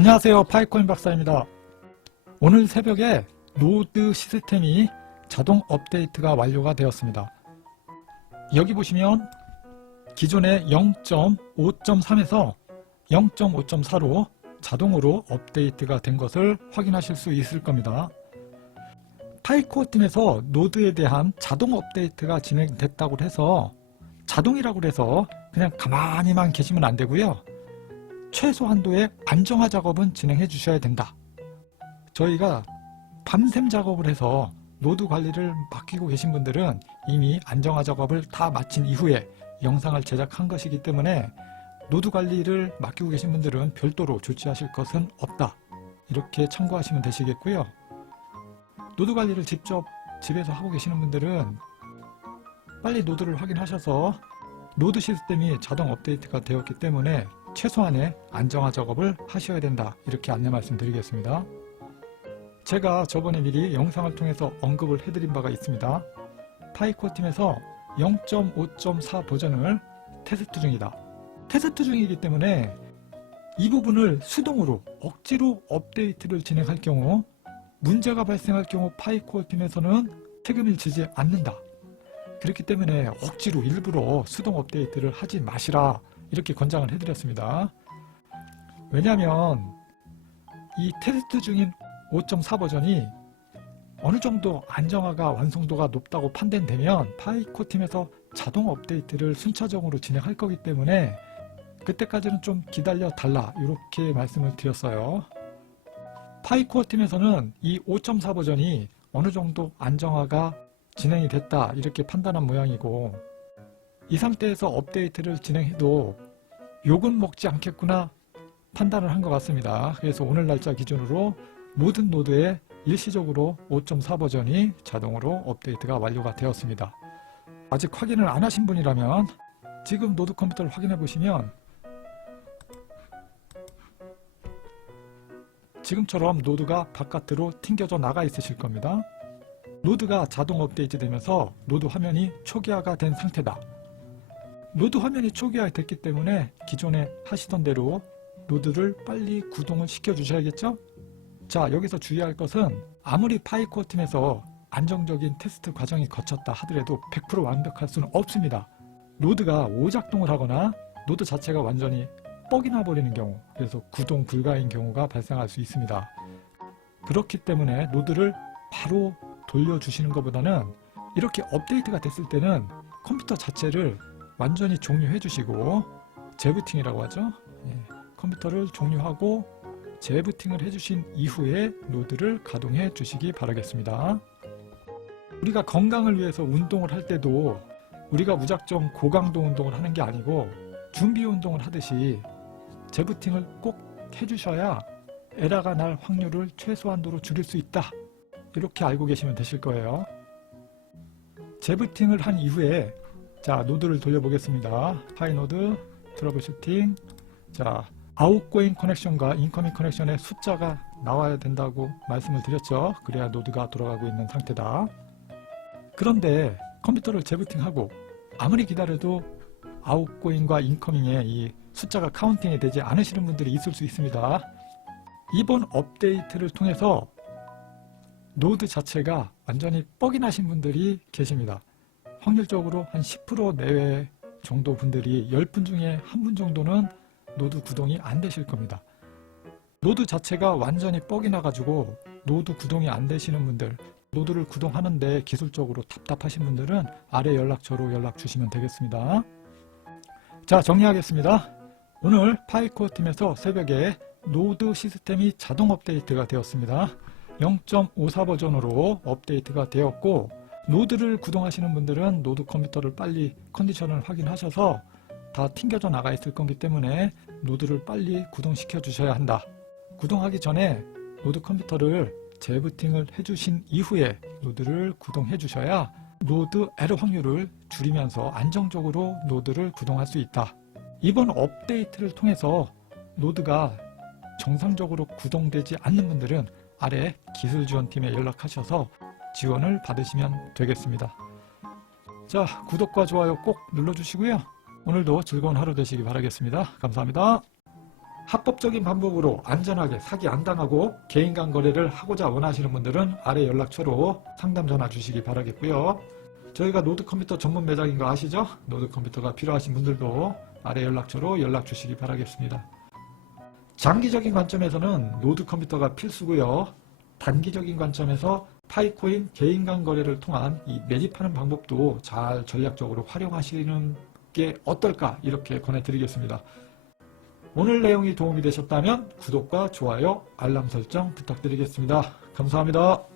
안녕하세요. 파이코인 박사입니다. 오늘 새벽에 노드 시스템이 자동 업데이트가 완료가 되었습니다. 여기 보시면 기존의 0.5.3에서 0.5.4로 자동으로 업데이트가 된 것을 확인하실 수 있을 겁니다. 파이코 팀에서 노드에 대한 자동 업데이트가 진행됐다고 해서 자동이라고 해서 그냥 가만히만 계시면 안 되고요. 최소 한도의 안정화 작업은 진행해 주셔야 된다. 저희가 밤샘 작업을 해서 노드 관리를 맡기고 계신 분들은 이미 안정화 작업을 다 마친 이후에 영상을 제작한 것이기 때문에 노드 관리를 맡기고 계신 분들은 별도로 조치하실 것은 없다. 이렇게 참고하시면 되시겠고요. 노드 관리를 직접 집에서 하고 계시는 분들은 빨리 노드를 확인하셔서 노드 시스템이 자동 업데이트가 되었기 때문에 최소한의 안정화 작업을 하셔야 된다. 이렇게 안내 말씀드리겠습니다. 제가 저번에 미리 영상을 통해서 언급을 해드린 바가 있습니다. 파이코 팀에서 0.5.4 버전을 테스트 중이다. 테스트 중이기 때문에 이 부분을 수동으로 억지로 업데이트를 진행할 경우 문제가 발생할 경우 파이코 팀에서는 책임을 지지 않는다. 그렇기 때문에 억지로 일부러 수동 업데이트를 하지 마시라 이렇게 권장을 해드렸습니다. 왜냐하면 이 테스트 중인 5.4 버전이 어느 정도 안정화가 완성도가 높다고 판단되면 파이코 팀에서 자동 업데이트를 순차적으로 진행할 거기 때문에 그때까지는 좀 기다려 달라 이렇게 말씀을 드렸어요. 파이코어 팀에서는 이 5.4 버전이 어느 정도 안정화가 진행이 됐다 이렇게 판단한 모양이고 이 상태에서 업데이트를 진행해도 욕은 먹지 않겠구나 판단을 한 것 같습니다. 그래서 오늘 날짜 기준으로 모든 노드에 일시적으로 5.4 버전이 자동으로 업데이트가 완료가 되었습니다. 아직 확인을 안 하신 분이라면 지금 노드 컴퓨터를 확인해 보시면 지금처럼 노드가 바깥으로 튕겨져 나가 있으실 겁니다. 노드가 자동 업데이트 되면서 노드 화면이 초기화가 된 상태다. 노드 화면이 초기화 됐기 때문에 기존에 하시던 대로 노드를 빨리 구동을 시켜 주셔야겠죠? 자, 여기서 주의할 것은 아무리 파이코 팀에서 안정적인 테스트 과정이 거쳤다 하더라도 100% 완벽할 수는 없습니다. 노드가 오작동을 하거나 노드 자체가 완전히 뻑이 나버리는 경우, 그래서 구동 불가인 경우가 발생할 수 있습니다. 그렇기 때문에 노드를 바로 돌려주시는 것보다는 이렇게 업데이트가 됐을 때는 컴퓨터 자체를 완전히 종료해 주시고 재부팅이라고 하죠. 예, 컴퓨터를 종료하고 재부팅을 해주신 이후에 노드를 가동해 주시기 바라겠습니다. 우리가 건강을 위해서 운동을 할 때도 우리가 무작정 고강도 운동을 하는 게 아니고 준비 운동을 하듯이 재부팅을 꼭 해주셔야 에러가 날 확률을 최소한도로 줄일 수 있다. 이렇게 알고 계시면 되실 거예요. 재부팅을 한 이후에 자 노드를 돌려보겠습니다. 파이노드 트러블 슈팅 자 아웃고잉 커넥션과 인커밍 커넥션의 숫자가 나와야 된다고 말씀을 드렸죠. 그래야 노드가 돌아가고 있는 상태다. 그런데 컴퓨터를 재부팅하고 아무리 기다려도 아웃고잉과 인커밍의 이 숫자가 카운팅이 되지 않으시는 분들이 있을 수 있습니다. 이번 업데이트를 통해서 노드 자체가 완전히 뻑이 나신 분들이 계십니다. 확률적으로 한 10% 내외 정도 분들이 10분 중에 한 분 정도는 노드 구동이 안 되실 겁니다. 노드 자체가 완전히 뻑이 나가지고 노드 구동이 안 되시는 분들, 노드를 구동하는데 기술적으로 답답하신 분들은 아래 연락처로 연락 주시면 되겠습니다. 자, 정리하겠습니다. 오늘 파이코 팀에서 새벽에 노드 시스템이 자동 업데이트가 되었습니다. 0.54 버전으로 업데이트가 되었고 노드를 구동하시는 분들은 노드 컴퓨터를 빨리 컨디션을 확인하셔서 다 튕겨져 나가 있을 거기 때문에 노드를 빨리 구동시켜 주셔야 한다. 구동하기 전에 노드 컴퓨터를 재부팅을 해주신 이후에 노드를 구동해 주셔야 노드 에러 확률을 줄이면서 안정적으로 노드를 구동할 수 있다. 이번 업데이트를 통해서 노드가 정상적으로 구동되지 않는 분들은 아래 기술지원팀에 연락하셔서 지원을 받으시면 되겠습니다. 자, 구독과 좋아요 꼭 눌러주시고요. 오늘도 즐거운 하루 되시기 바라겠습니다. 감사합니다. 합법적인 방법으로 안전하게 사기 안 당하고 개인 간 거래를 하고자 원하시는 분들은 아래 연락처로 상담 전화 주시기 바라겠고요. 저희가 노드 컴퓨터 전문 매장인 거 아시죠? 노드 컴퓨터가 필요하신 분들도 아래 연락처로 연락 주시기 바라겠습니다. 장기적인 관점에서는 노드 컴퓨터가 필수고요. 단기적인 관점에서 파이코인 개인 간 거래를 통한 이 매집하는 방법도 잘 전략적으로 활용하시는 게 어떨까 이렇게 권해드리겠습니다. 오늘 내용이 도움이 되셨다면 구독과 좋아요, 알람 설정 부탁드리겠습니다. 감사합니다.